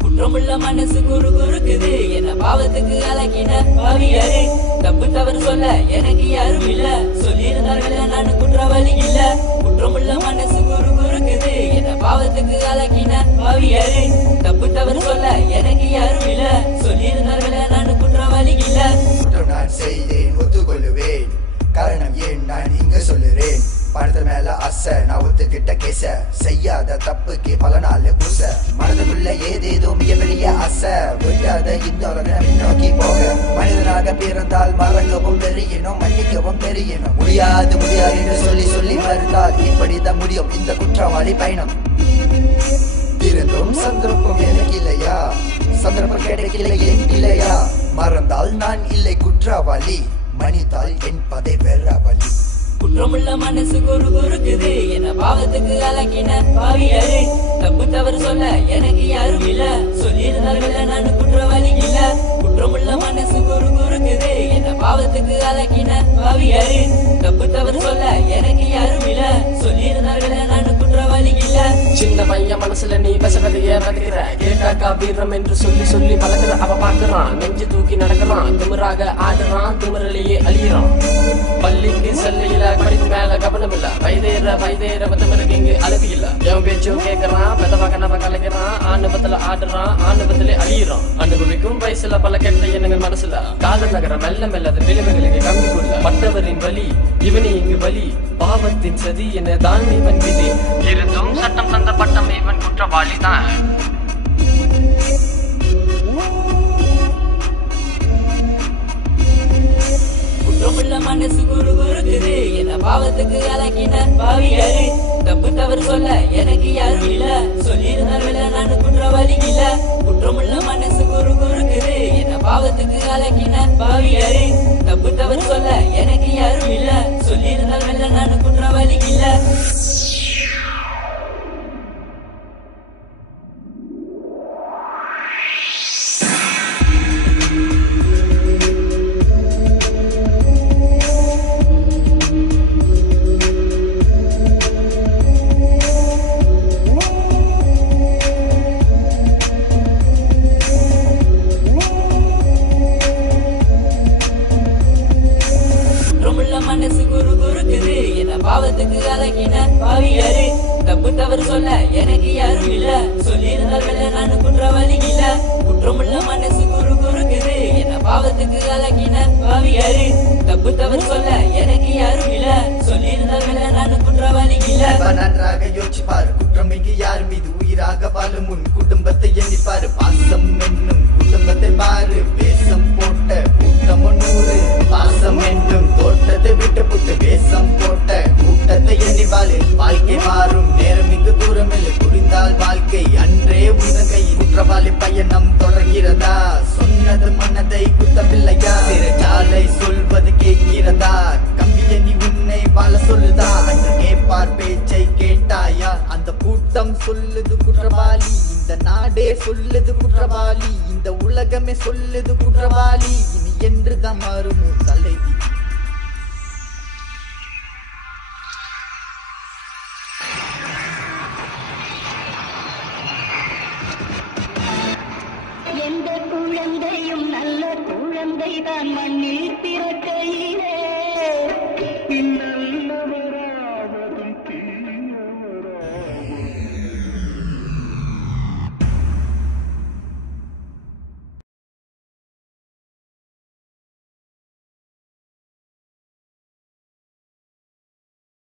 குற்றமுள்ள மனசு குறுகுறுக்குது என்ன பாவத்துக்கு அழகின பாவியாரு தப்பு தவறு சொல்ல எனக்கு யாரும் இல்ல சொல்லியிருந்தார்கள் நான் குற்றவாளி இல்ல குற்றமுள்ள மனசு குறுகுறுக்குது என்ன பாவத்துக்கு அழகின பாவியாரு தப்பு தவறு சொல்ல எனக்கு யாரும் இல்ல சொல்லியிருந்தார்கள் நான் குற்றவாளி இல்ல குற்றம் நான் செய்தேன் ஒத்துக்கொள்ளுவேன் காரணம் ஏன் நான் இங்க சொல்லுறேன் பணத்து மேல ஆசை நான் ஒத்துக்கிட்ட கேச செய்யாத தப்புக்கு பல நாள் பூச மனதுக்குள்ள ஏதேதோ மிகப்பெரிய ஆசை விடாத இந்த உலகம் நோக்கி போக மனிதனாக பிறந்தால் மறக்கவும் தெரியணும் மன்னிக்கவும் தெரியணும் முடியாது முடியாது என்று சொல்லி சொல்லி மறுத்தால் இப்படிதான் முடியும் இந்த குற்றவாளி பயணம் இருந்தும் சந்தர்ப்பம் எனக்கு இல்லையா சந்தர்ப்பம் கிடைக்கல ஏன் இல்லையா மறந்தால் நான் இல்லை குற்றவாளி மன்னித்தால் என்பதை வேற வழி குற்றமுள்ள மனசு குறுகுறுக்குது என்ன பாவத்துக்கு அழகின பாவியாரு தப்பு தவறு சொல்ல எனக்கு யாரும் இல்ல சொல்லியிருந்தார்கள் நான் குற்றவாளி இல்ல குற்றமுள்ள மனசு குறுகுறுக்குது என்ன பாவத்துக்கு அழகின பாவியாரு தப்பு தவறு சொல்ல எனக்கு யாரும் இல்ல சொல்லியிருந்தார்கள் நான் குற்றவாளி இல்ல சின்ன பையன் மனசுல நீ பசவதைய வதைக்கிற கேட்டாக்கா வீரம் என்று சொல்லி சொல்லி பழகிற அவ பாக்குறான் நெஞ்சு தூக்கி நடக்கிறான் திமிராக ஆடுறான் திமிரலையே அழியிறான் பள்ளிக்கு செல்லையில படிப்பு மேல கவனம் இல்ல வயதேற மத்தவருக்கு இங்கு அழகு இல்ல எவன் பேச்சும் கேட்கறான் பெதவாக நம்ம கலைக்கிறான் ஆணுபத்துல ஆடுறான் ஆணுபத்திலே அழியிறான் அனுபவிக்கும் வயசுல பல கெட்ட எண்ணங்கள் மனசுல காதல் நகர மெல்ல மெல்ல அது விளைவுகளுக்கு கம்மி கொள்ள பட்டவரின் வலி இவனே இங்கு வலி பாவத்தின் சதி என தான் இவன் விதி இருந்தும் சட்டம் தந்த பட்டம் இவன் குற்றவாளி தான் குற்றமுள்ள மனசு குறுகுறுக்குது என்ன பாவத்துக்கு அழகின பாவியாரு தப்பு தவறு சொல்ல எனக்கு யாரும் இல்ல சொல்லியிருந்தார்கள் நான் குற்றவாளி இல்ல குற்றமுள்ள மனசு குறுகுறுக்குது என்ன பாவத்துக்கு அழகின பாவியாரு தப்பு தவறு சொல்ல எனக்கு யாரும் இல்ல சொல்லியிருந்தார்கள் நான் குற்றவாளி இல்ல மனசு குறுகுறுக்குது என்ன பாவத்துக்கு அழகின பாவியாரு தப்பு தவறு சொல்ல எனக்கு யாரும் இல்ல சொல்லியிருந்தார்கள் நான் குற்றவாளி இல்ல குற்றமுள்ள மனசு குறுகுறுக்குது என்ன பாவத்துக்கு அழகின பாவியாரு தப்பு தவறு சொல்ல எனக்கு யாரும் இல்ல சொல்லியிருந்தார்கள் நான் குற்றவாளி இல்ல நன்றாக யோசிப்பாரு குற்றம் இங்கு யார் மீது உயிராக வாழும் உன் குடும்பத்தை எண்ணிப்பாரு பாசம் என்னும் குடும்பத்தை பாரு வேஷம் போட்ட கூட்டம் 100 பாசம் என்னும் தோட்டத்தை விட்டு புட்டு வேஷம் போட்ட கூட்டத்தை எண்ணிப்பாரு வாழ்க்கை மாறும் நேரம் இங்கு தூரம் இல்லை புரிந்தால் வாழ்க்கை அன்றே உங்கள் கை குற்றவாளி பயணம் தொடர்கிறதா சொன்னது மனதை குத்தவில்லையா சிறைச்சாலை சொல்வது கேட்கிறதா கம்பிய நீ உன்னை வாழ சொல்லுதா அன்று கேட்பார் பேச்சை கேட்டாயா அந்த கூட்டம் சொல்லுது குற்றவாளி இந்த நாடே சொல்லுது குற்றவாளி இந்த உலகமே சொல்லுது குற்றவாளி இனி என்றுதான் மாறும் தலைவி எந்த குழந்தையும் நல்ல குழந்தைதான் மண்ணில் பிறக்கையில்